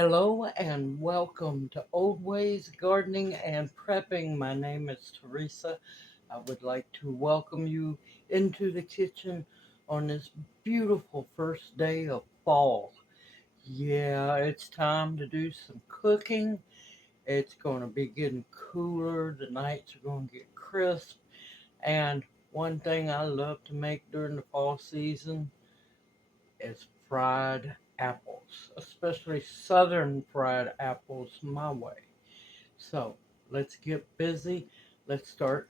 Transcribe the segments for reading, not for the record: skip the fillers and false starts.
Hello and welcome to Old Ways Gardening and Prepping. My name is Teresa. I would like to welcome you into the kitchen on this beautiful first day of fall. Yeah, it's time to do some cooking. It's going to be getting cooler. The nights are going to get crisp. And one thing I love to make during the fall season is fried apples, especially southern fried apples my way. So let's get busy. Let's start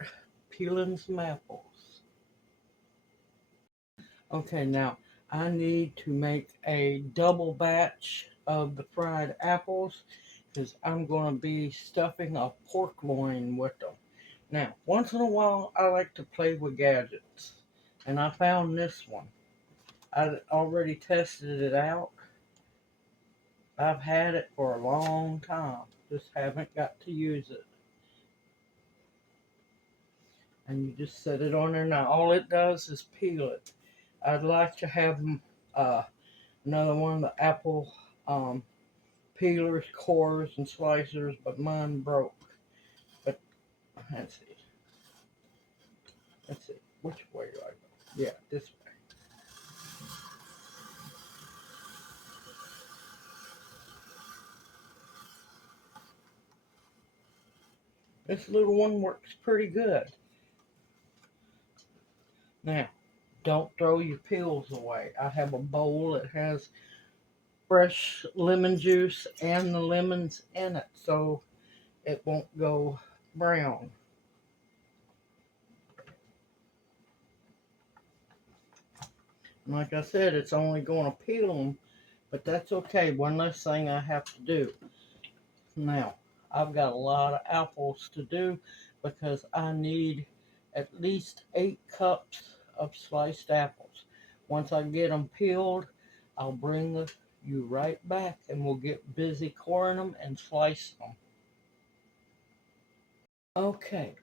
peeling some apples. Okay, now I need to make a double batch of the fried apples because I'm going to be stuffing a pork loin with them. Now, once in a while, I like to play with gadgets, and I found this one. I already tested it out. I've had it for a long time, just haven't got to use it. And you just set it on there. Now, all it does is peel it. I'd like to have uh, another one of the apple um, peelers, cores, and slicers, but mine broke. But let's see. Let's see. Which way do I go? Yeah, this way. This little one works pretty good. Now, don't throw your peels away. I have a bowl that has fresh lemon juice and the lemons in it so it won't go brown. And like I said, it's only going to peel them, but that's okay. One less thing I have to do. Now, I've got a lot of apples to do because I need at least 8 cups of sliced apples. Once I get them peeled, I'll bring you right back and we'll get busy coring them and slicing them. Okay,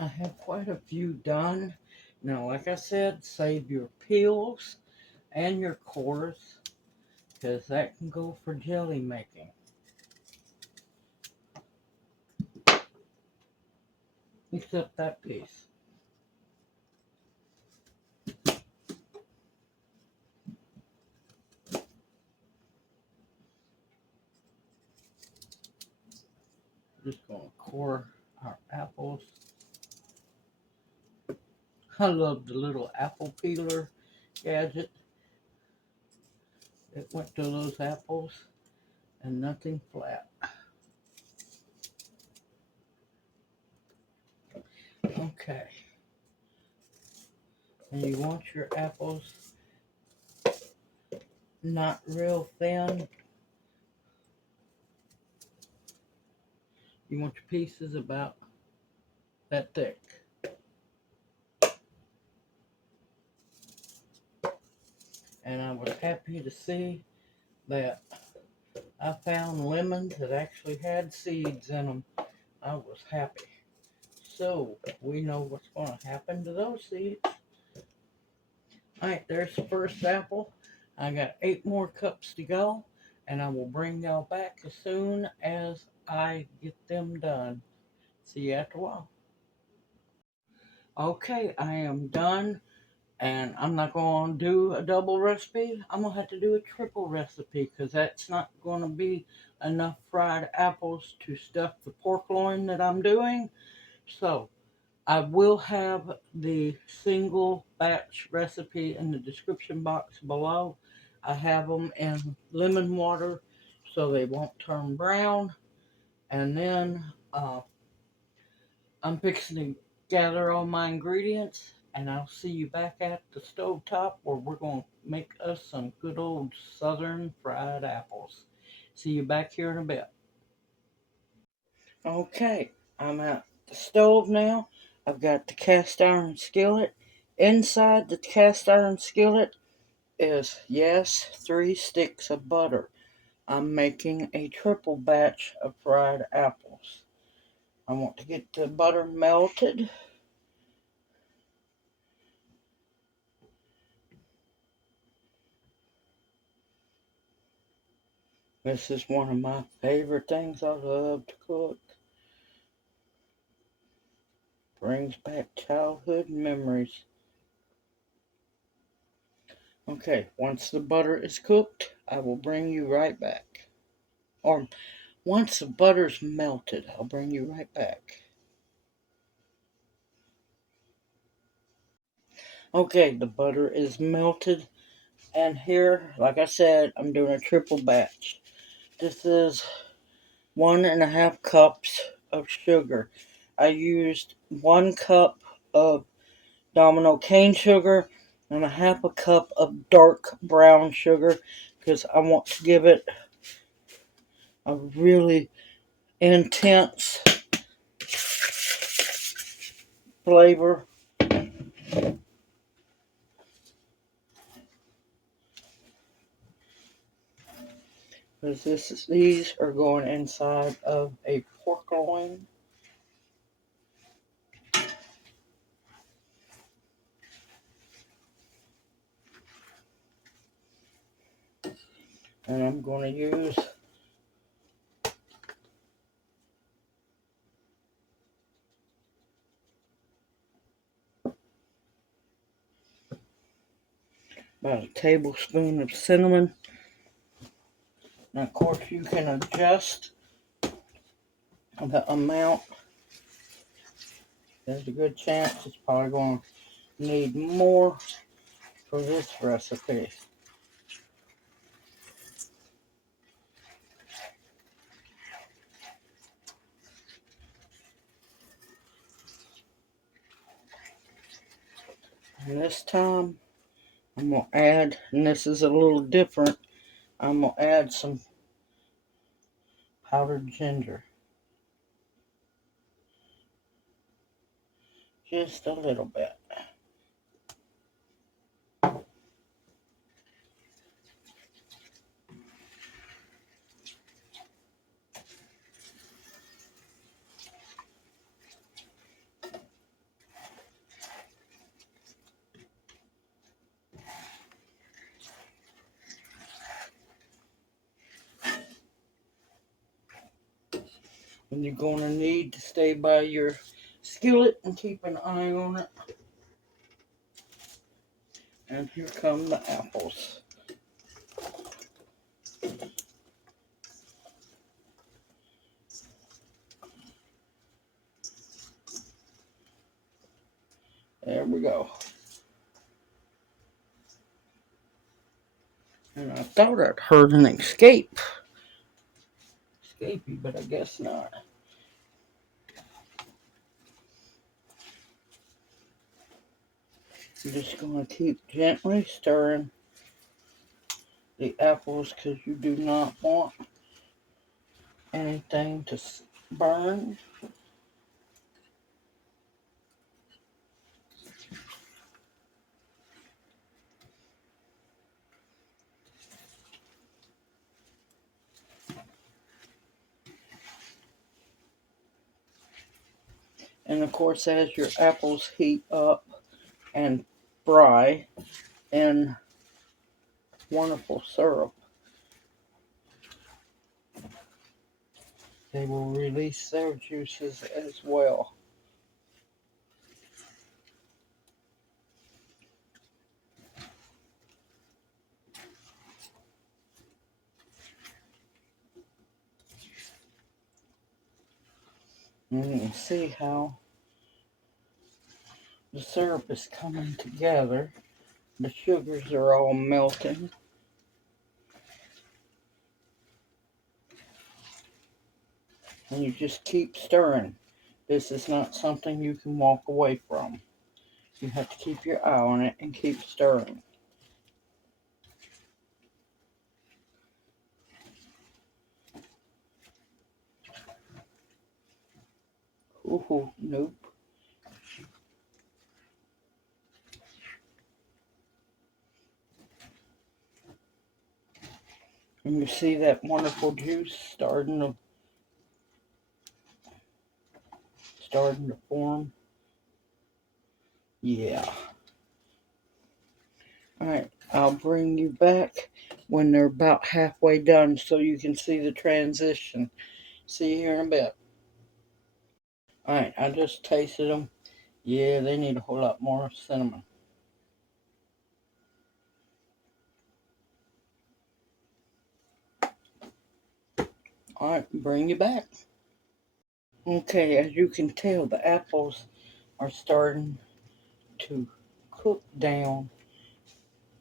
I have quite a few done. Now, like I said, save your peels and your cores because that can go for jelly making. Except that piece. Just going to core our apples. I love the little apple peeler gadget. It went to those apples and nothing flat. Okay. And you want your apples not real thin. You want your pieces about that thick. And I was happy to see that I found lemons that actually had seeds in them. I was happy. So we know what's going to happen to those seeds. Alright, there's the first apple. I got 8 more cups to go, and I will bring y'all back as soon as I get them done. See you after a while. Okay, I am done, and I'm not going to do a double recipe. I'm going to have to do a triple recipe because that's not going to be enough fried apples to stuff the pork loin that I'm doing. So, I will have the single batch recipe in the description box below. I have them in lemon water so they won't turn brown. And then I'm fixing to gather all my ingredients and I'll see you back at the stove top where we're going to make us some good old southern fried apples. See you back here in a bit. Okay, I'm at the stove now. I've got the cast iron skillet. Inside the cast iron skillet is, yes, 3 sticks of butter. I'm making a triple batch of fried apples. I want to get the butter melted. This is one of my favorite things I love to cook. Brings back childhood memories. Okay, once the butter is cooked, I will bring you right back. Or once the butter's melted, I'll bring you right back. Okay, the butter is melted. And here, like I said, I'm doing a triple batch. This is 1.5 cups of sugar. I used 1 cup of Domino cane sugar and a half a cup of dark brown sugar because I want to give it a really intense flavor. Because these are going inside of a pork loin. And I'm going to use about a tablespoon of cinnamon. Now, of course, you can adjust the amount. There's a good chance it's probably going to need more for this recipe. And this time, I'm going to add, and this is a little different, I'm going to add some powdered ginger. Just a little bit. And you're going to need to stay by your skillet and keep an eye on it. And here come the apples. There we go. And I thought I'd heard an escapee, but I guess not. I'm just going to keep gently stirring the apples because you do not want anything to burn. And of course, as your apples heat up and fry in wonderful syrup, they will release their juices as well. And you can see how the syrup is coming together. The sugars are all melting. And you just keep stirring. This is not something you can walk away from. You have to keep your eye on it and keep stirring. Ooh, nope. And you see that wonderful juice starting to form. Yeah. All right, I'll bring you back when they're about halfway done so you can see the transition. See you here in a bit. Alright, I just tasted them. Yeah, they need a whole lot more cinnamon. Alright, bring you back. Okay, as you can tell, the apples are starting to cook down.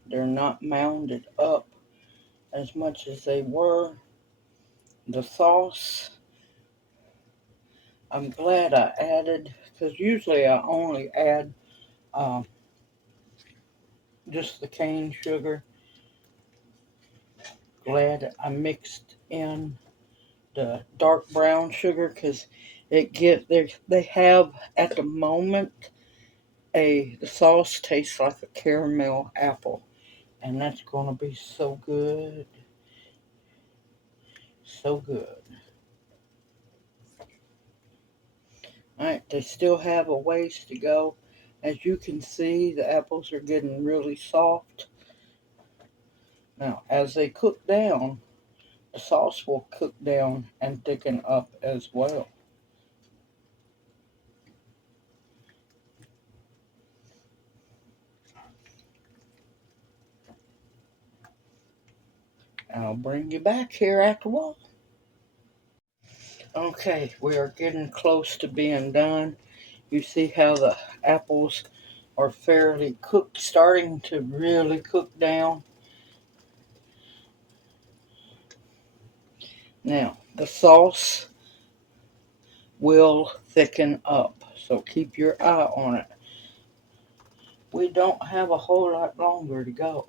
They're not mounded up as much as they were. The sauce, I'm glad I added, because usually I only add just the cane sugar. Glad I mixed in the dark brown sugar because they have at the moment the sauce tastes like a caramel apple, and that's gonna be so good, so good. All right, they still have a ways to go. As you can see, the apples are getting really soft. Now, as they cook down, the sauce will cook down and thicken up as well. I'll bring you back here after a while. Okay, we are getting close to being done. You see how the apples are fairly cooked, starting to really cook down. Now, the sauce will thicken up, so keep your eye on it. We don't have a whole lot longer to go.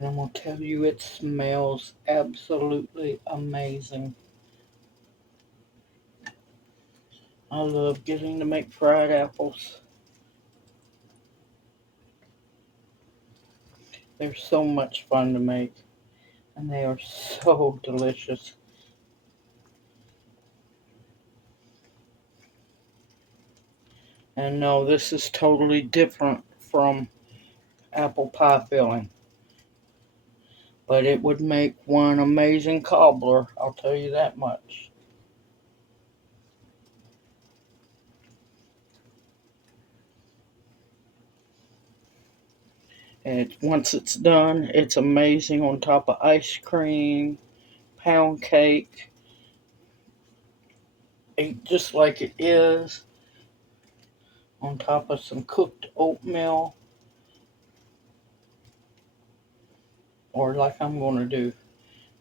And I'm going to tell you, it smells absolutely amazing. I love getting to make fried apples. They're so much fun to make, and they are so delicious. And no, this is totally different from apple pie filling, but it would make one amazing cobbler, I'll tell you that much. And once it's done, it's amazing on top of ice cream, pound cake, just like it is on top of some cooked oatmeal, or like I'm going to do,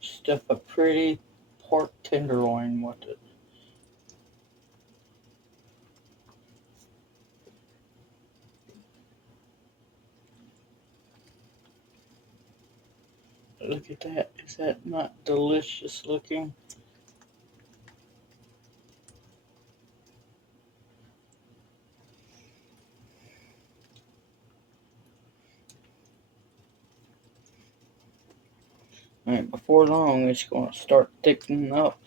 stuff a pretty pork tenderloin with it. Look at that. Is that not delicious looking? Alright, before long it's going to start thickening up,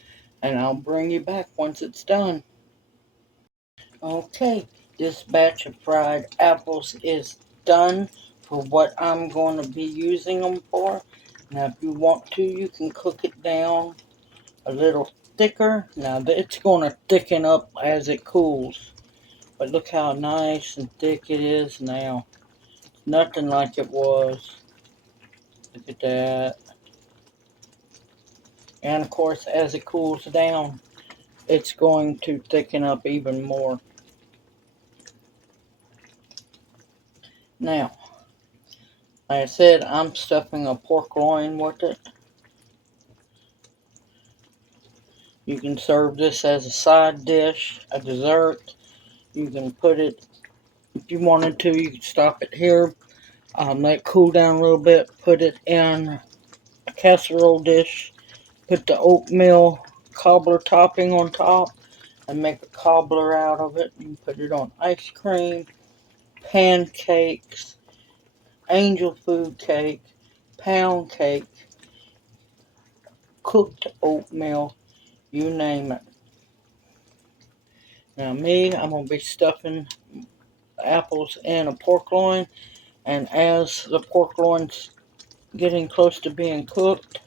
and I'll bring you back once it's done. Okay, this batch of fried apples is done for what I'm going to be using them for. Now, if you want to, you can cook it down a little thicker. Now, it's going to thicken up as it cools. But look how nice and thick it is now. Nothing like it was. Look at that. And of course, as it cools down, it's going to thicken up even more. Now, like I said, I'm stuffing a pork loin with it. You can serve this as a side dish, a dessert. You can put it, if you wanted to, you could stop it here, let it cool down a little bit, put it in a casserole dish, put the oatmeal cobbler topping on top, and make a cobbler out of it. You can put it on ice cream, pancakes, angel food cake, pound cake, cooked oatmeal, you name it. Now me, I'm going to be stuffing apples in a pork loin, and as the pork loin's getting close to being cooked,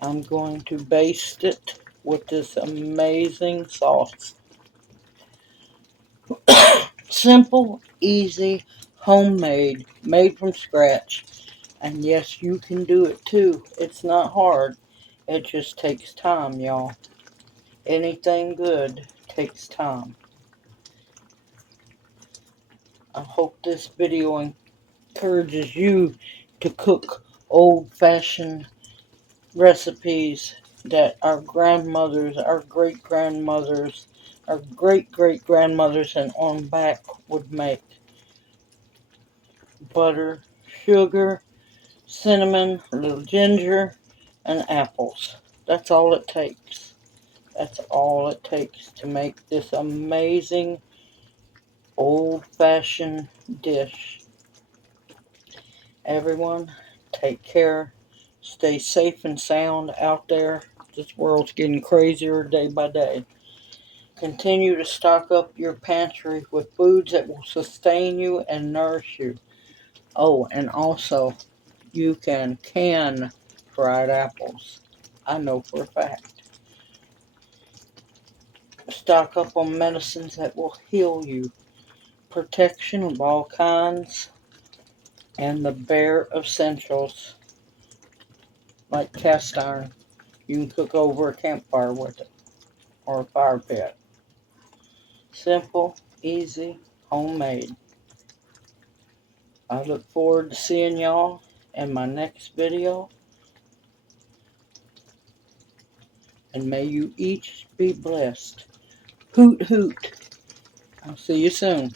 I'm going to baste it with this amazing sauce. Simple, easy, homemade, made from scratch. And yes, you can do it too. It's not hard. It just takes time, y'all. Anything good takes time. I hope this video encourages you to cook old-fashioned recipes that our grandmothers, our great-grandmothers, our great-great-grandmothers and on back would make. Butter, sugar, cinnamon, a little ginger, and apples. That's all it takes. That's all it takes to make this amazing old-fashioned dish. Everyone, take care. Stay safe and sound out there. This world's getting crazier day by day. Continue to stock up your pantry with foods that will sustain you and nourish you. Oh, and also, you can fried apples. I know for a fact. Stock up on medicines that will heal you. Protection of all kinds. And the bare essentials, like cast iron. You can cook over a campfire with it, or a fire pit. Simple, easy, homemade. I look forward to seeing y'all in my next video. And may you each be blessed. Hoot hoot. I'll see you soon.